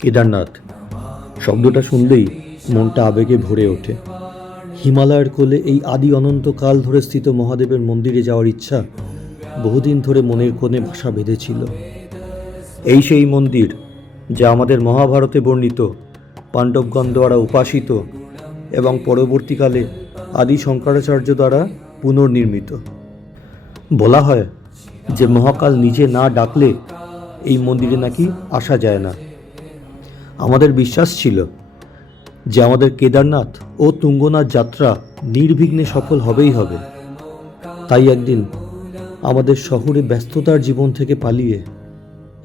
কেদারনাথ শব্দটা শুনলেই মনটা আবেগে ভরে ওঠে। হিমালয়ের কোলে এই আদি অনন্তকাল ধরে স্থিত মহাদেবের মন্দিরে যাওয়ার ইচ্ছা বহুদিন ধরে মনের কোণে বাসা বেঁধেছিল। এই সেই মন্দির যা আমাদের মহাভারতে বর্ণিত, পাণ্ডবগণ দ্বারা উপাসিত এবং পরবর্তীকালে আদি শঙ্করাচার্য দ্বারা পুনর্নির্মিত। বলা হয় যে মহাকাল নিজে না ডাকলে এই মন্দিরে নাকি আসা যায় না। আমাদের বিশ্বাস ছিল যে আমাদের কেদারনাথ ও তুঙ্গনাথ যাত্রা নির্বিঘ্নে সফল হবেই হবে। তাই একদিন আমাদের শহরে ব্যস্ততার জীবন থেকে পালিয়ে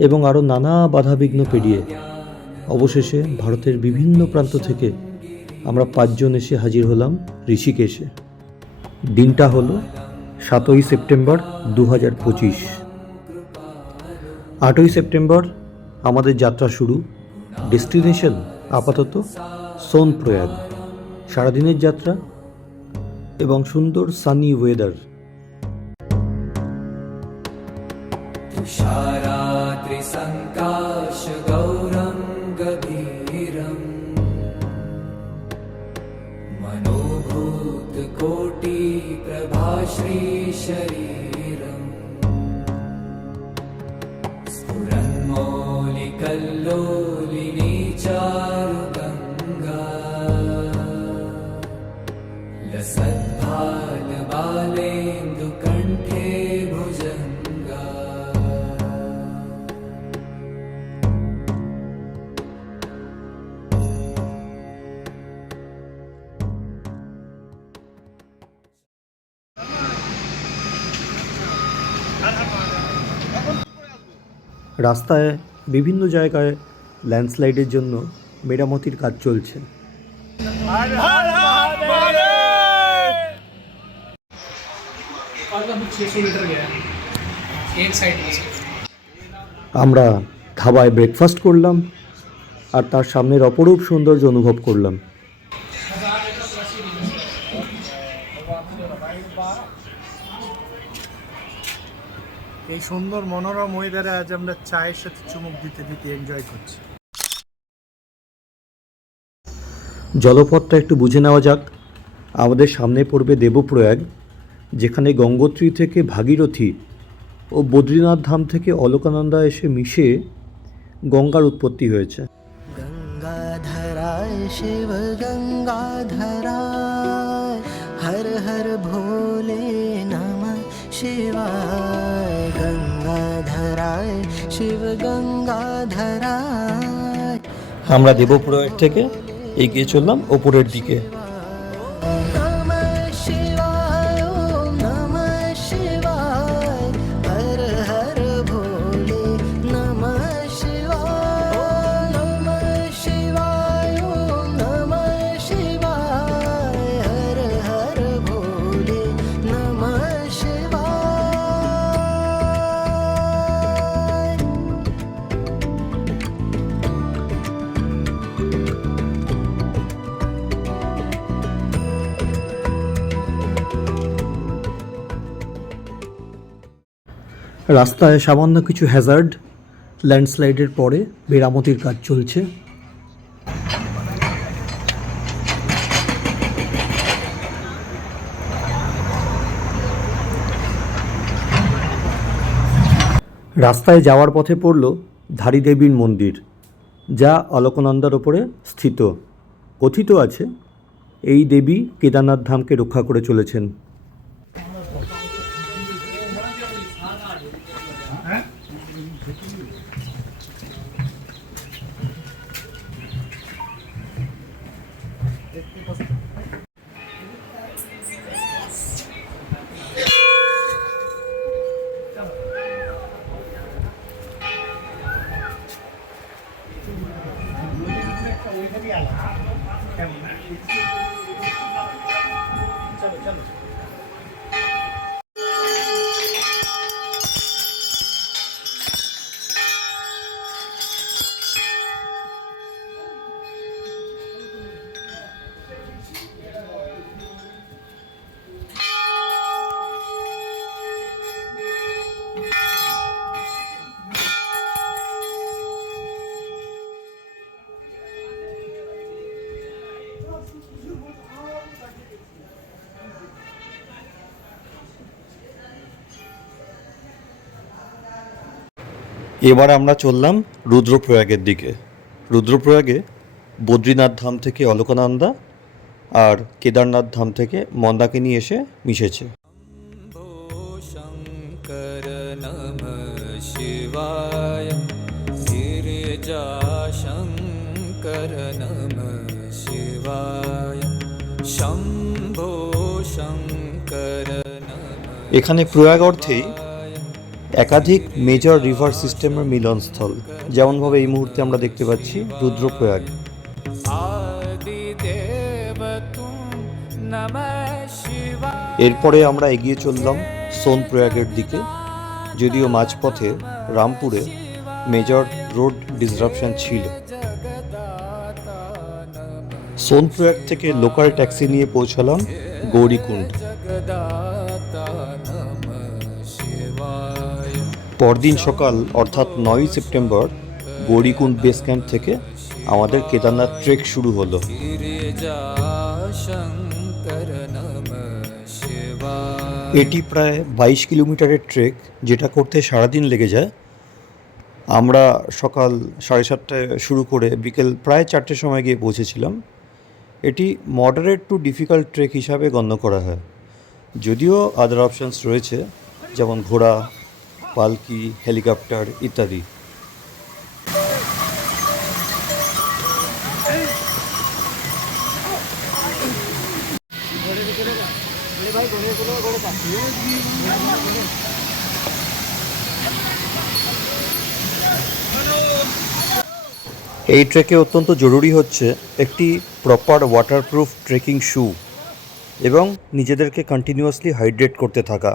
এবং আরও নানা বাধাবিঘ্ন পেরিয়ে অবশেষে ভারতের বিভিন্ন প্রান্ত থেকে আমরা 5 জন এসে হাজির হলাম ঋষিকেশে। দিনটা হলো 7ই সেপ্টেম্বর 2025। 8ই সেপ্টেম্বর আমাদের যাত্রা শুরু। ডেস্টিনেশন আপাতত সোনপ্রয়াগ। সারাদিনের যাত্রা এবং সুন্দর সানি ওয়েদার। तुषारात्रिसङ्काशगौरं गभीरम् मनोभूतकोटिप्रभाश्रीशरीरम् स्फुरन्मौलिकल्लोलिनी चारुगङ्गा लसद्भालबालेन्दुकण्ठे भुजङ्गा। রাস্তায় বিভিন্ন জায়গায় ল্যান্ডস্লাইডের জন্য মেরামতির কাজ চলছে। আমরা ধাবায় ব্রেকফাস্ট করলাম আর তার সামনের অপরূপ সৌন্দর্য অনুভব করলাম। এই সুন্দর মনোরম ওয়েদারে আজ আমরা চায়ের সাথে চুমুক দিতে দিতে এনজয় করছি। জলপথটা একটু বুঝে নেওয়া যাক। আমাদের সামনে পড়বে দেবপ্রয়াগ, যেখানে গঙ্গোত্রী থেকে ভাগীরথী ও বদ্রীনাথ ধাম থেকে অলকানন্দা এসে মিশে গঙ্গার উৎপত্তি হয়েছে। গঙ্গাধরায় শিব গঙ্গাধরায় হর হর ভোলে নমঃ শিবায়। গঙ্গাধরায় শিব গঙ্গাধরায়। আমরা দেবপ্রয়াগ থেকে এগিয়ে চললাম ওপরের দিকে। রাস্তায় সামান্য কিছু হ্যাজার্ড, ল্যান্ডস্লাইডের পরে মেরামতির কাজ চলছে। রাস্তায় যাওয়ার পথে পড়ল ধারী দেবীর মন্দির, যা অলকনন্দার ওপরে স্থিত। কথিত আছে এই দেবী কেদারনাথ ধামকে রক্ষা করে চলেছেন। এবার আমরা চললাম রুদ্রপ্রয়াগের দিকে। রুদ্রপ্রয়াগে বদ্রীনাথ ধাম থেকে অলকানন্দা আর কেদারনাথ ধাম থেকে মন্দাকিনী এসে মিশেছে। शङ्कर नमः शिवाय गिरिजा शङ्कर नमः शिवाय शम्भो शङ्कर नमः এখানে প্রয়াগ অর্থেই একাধিক মেজর রিভার সিস্টেমের মিলনস্থল, যেমনভাবে এই মুহূর্তে আমরা দেখতে পাচ্ছি রুদ্রপ্রয়াগ। आदिदेव तुं नमः शिवाय এরপরে আমরা এগিয়ে চললাম সোনপ্রয়াগের দিকে, যদিও মাঝপথে রামপুরে মেজর রোড ডিসরাপশন ছিল। সোনপ্রয়াগ থেকে লোকাল ট্যাক্সি নিয়ে পৌঁছালাম গৌরীকুণ্ড। जगदाता नमः शिवाय পরদিন সকাল অর্থাৎ 9ই সেপ্টেম্বর গৌরীকুণ্ড বেস ক্যাম্প থেকে আমাদের কেদারনাথ ট্রেক শুরু হলো। गिरिजा शङ्कर नमः शिवाय এটি প্রায় 22 কিলোমিটারের ট্রেক, যেটা করতে সারাদিন লেগে যায়। আমরা সকাল 7:30টায় শুরু করে বিকেল প্রায় 4টের সময় গিয়ে পৌঁছেছিলাম। এটি মডারেট টু ডিফিকাল্ট ট্রেক হিসাবে গণ্য করা হয়, যদিও আদার অপশনস রয়েছে, যেমন ঘোড়া, পালকি, হেলিকপ্টার ইত্যাদি। এই ট্রেকে অত্যন্ত জরুরি হচ্ছে একটি প্রপার ওয়াটারপ্রুফ ট্রেকিং শু এবং নিজেদেরকে কন্টিনিউয়াসলি হাইড্রেট করতে থাকা।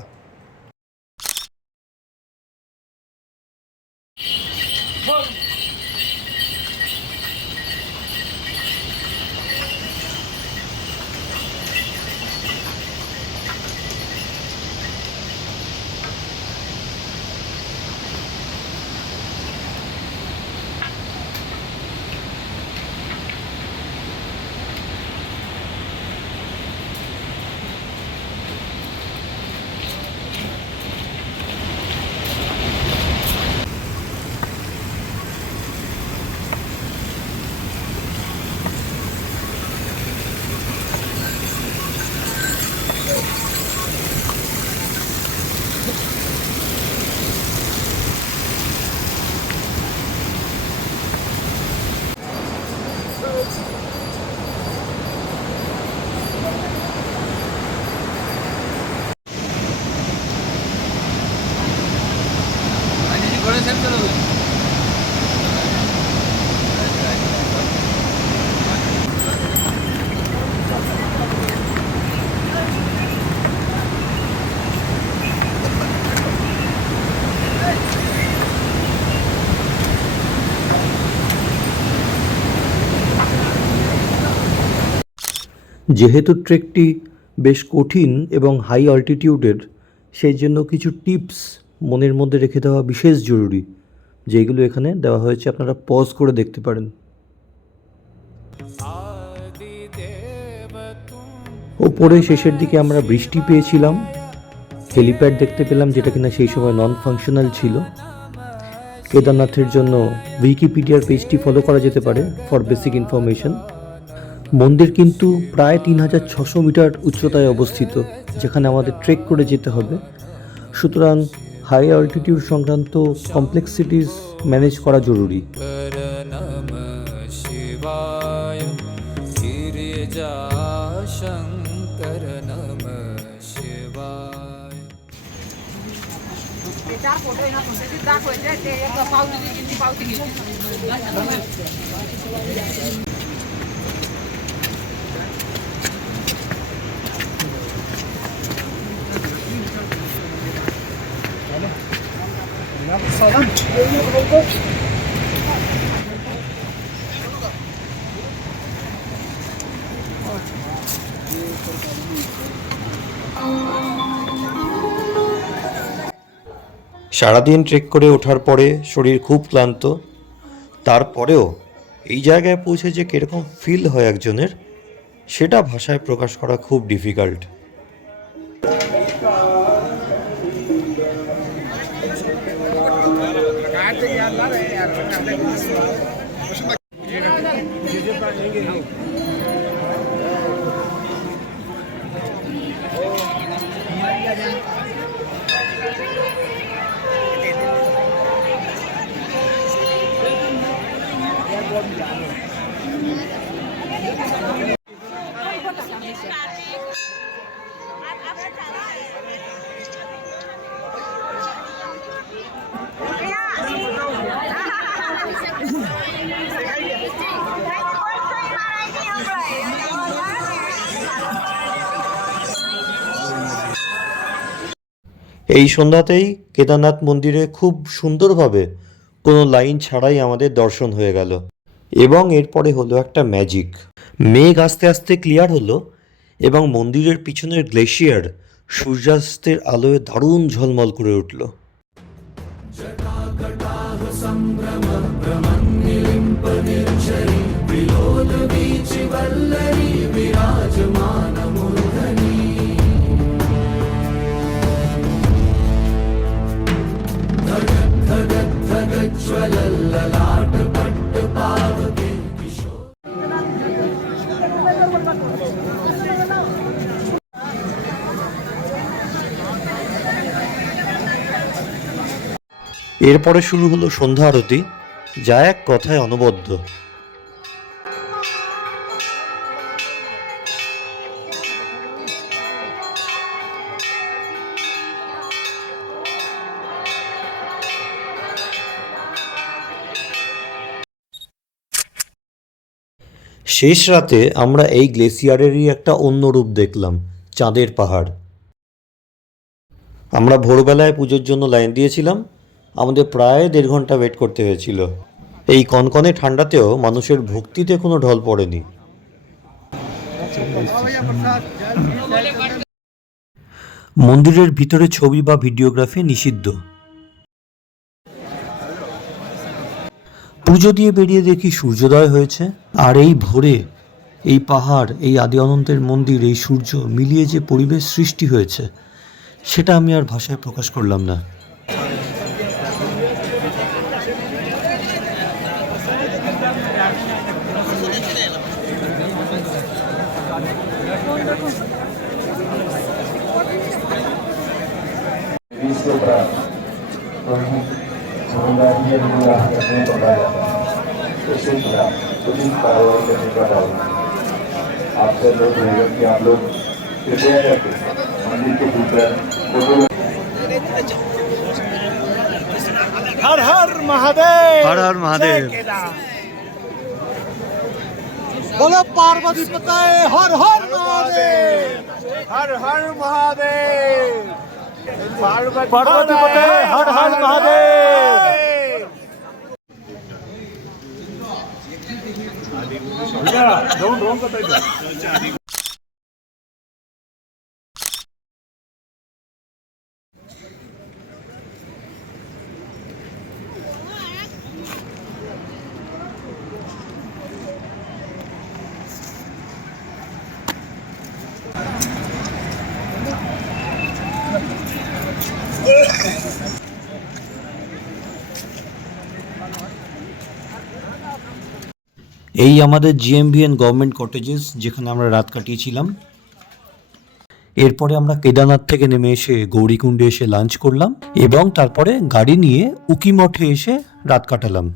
যেহেতু ট্রেকটি বেশ কঠিন এবং হাই অল্টিটিউডের, সেই জন্য কিছু টিপস মনের মধ্যে রেখে দেওয়া বিশেষ জরুরি, যেগুলো এখানে দেওয়া হয়েছে, আপনারা পজ করে দেখতে পারেন। आदिदेव तुं ওপরে শেষের দিকে আমরা বৃষ্টি পেয়েছিলাম, হেলিপ্যাড দেখতে পেলাম, যেটা কিনা সেই সময় নন ফাংশনাল ছিল। কেদারনাথের জন্য উইকিপিডিয়ার পেজটি ফলো করা যেতে পারে ফর বেসিক ইনফরমেশন। মন্দির কিন্তু প্রায় 3600 মিটার উচ্চতায় অবস্থিত, যেখানে আমাদের ট্রেক করে যেতে হবে। সুতরাং হাই অল্টিটিউড সংক্রান্ত কমপ্লেক্সিটিস ম্যানেজ করা জরুরি। नमः शिवाय गिरिजा शङ्कर नमः शिवाय সারাদিন ট্রেক করে ওঠার পরে শরীর খুব ক্লান্ত, তারপরেও এই জায়গায় পৌঁছে যে কীরকম ফিল হয় একজনের, সেটা ভাষায় প্রকাশ করা খুব ডিফিকাল্ট। এই সন্ধ্যাতেই কেদারনাথ মন্দিরে খুব সুন্দরভাবে কোনো লাইন ছাড়াই আমাদের দর্শন হয়ে গেল এবং এরপরে হলো একটা ম্যাজিক। মেঘ আস্তে আস্তে ক্লিয়ার হলো এবং মন্দিরের পিছনের গ্লেশিয়ার সূর্যাস্তের আলোয় দারুণ ঝলমল করে উঠল। এরপরে শুরু হলো সন্ধ্যা আরতি, যা এক কথায় অনবদ্য। শেষ রাতে আমরা এই গ্লেসিয়ারেরই একটা অন্য রূপ দেখলাম, চাঁদের পাহাড়। আমরা ভোরবেলায় পুজোর জন্য লাইন দিয়েছিলাম, আমাদের প্রায় 1.5 ঘন্টা ওয়েট করতে হয়েছিল। এই কনকনে ঠান্ডাতেও মানুষের ভক্তিতে কোনো ঢল পড়েনি। মন্দিরের ভিতরে ছবি বা ভিডিওগ্রাফি নিষিদ্ধ। পুজো দিয়ে বেরিয়ে দেখি সূর্যোদয় হয়েছে, আর এই ভোরে এই পাহাড়, এই আদি অনন্তের মন্দির, এই সূর্য মিলিয়ে যে পরিবেশ সৃষ্টি হয়েছে সেটা আমি আর ভাষায় প্রকাশ করলাম না। आपसे लोग रहेगा कि आप लोग कृपया करके मंदिर के भीतर हर हर महादेव, हर हर महादेव। जय केदार। बोलो पार्वती पते, हर हर महादेव, हर हर महादेव, पार्वती पते, हर हर महादेव। এই আমাদের GMBN গভর্নমেন্ট কটেজেস, যেখানে আমরা রাত কাটিয়েছিলাম। এরপরে আমরা কেদারনাথ থেকে নেমে এসে গৌরীকুণ্ডে এসে লাঞ্চ করলাম এবং তারপরে গাড়ি নিয়ে উকিমঠে এসে রাত কাটালাম।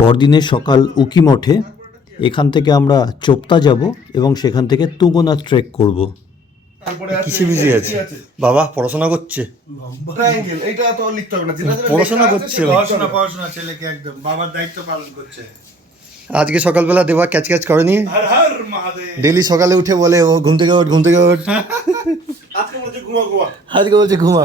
পরদিনের সকাল উকিমঠে, এখান থেকে আমরা চোপতা যাব এবং সেখান থেকে তুঙ্গনাথ ট্রেক করব। কিসে বিজি আছে বাবা? পড়াশোনা করছে, ট্রায়াঙ্গেল এইটা তো লিখতে হবে না, পড়াশোনা করছে। পড়াশোনা ছেলেকে একদম বাবার দায়িত্ব পালন করছে। আজকে সকালবেলা দেবা ক্যাচ ক্যাচ করেনি, হর হর মহাদেব। ডেলি সকালে উঠে বলে ও ঘুম থেকে ওঠ, ঘুম থেকে ওঠ। আজকে বলছে ঘুমা ঘুমা। আজকে বলছে ঘুমা।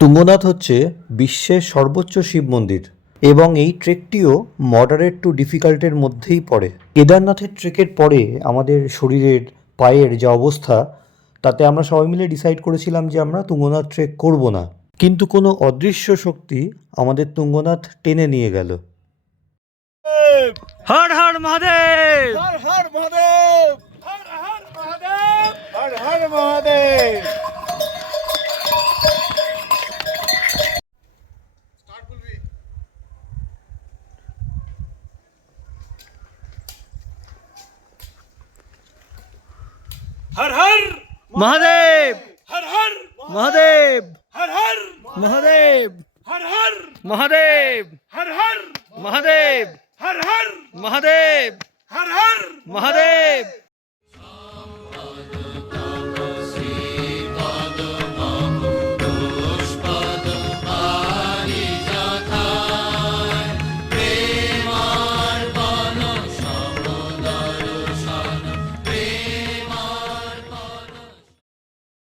তুঙ্গনাথ হচ্ছে বিশ্বের সর্বোচ্চ শিব মন্দির এবং এই ট্রেকটিও মডারেট টু ডিফিকাল্টের মধ্যেই পড়ে। কেদারনাথের ট্রেকের পরে আমাদের শরীরের পায়ের যে অবস্থা, তাতে আমরা সবাই মিলে ডিসাইড করেছিলাম যে আমরা তুঙ্গনাথ ট্রেক করব না। কিন্তু কোনো অদৃশ্য শক্তি আমাদের তুঙ্গনাথ টেনে নিয়ে গেল। হর হর মহাদেব! হর হর মহাদেব, হর হর মহাদেব, হর হর মহাদেব। হর হর মহাদেব! হর হর মহাদেব! হর হর মহাদেব! হর হর মহাদেব! হর হর মহাদেব! হর হর মহাদেব! হর হর মহাদেব!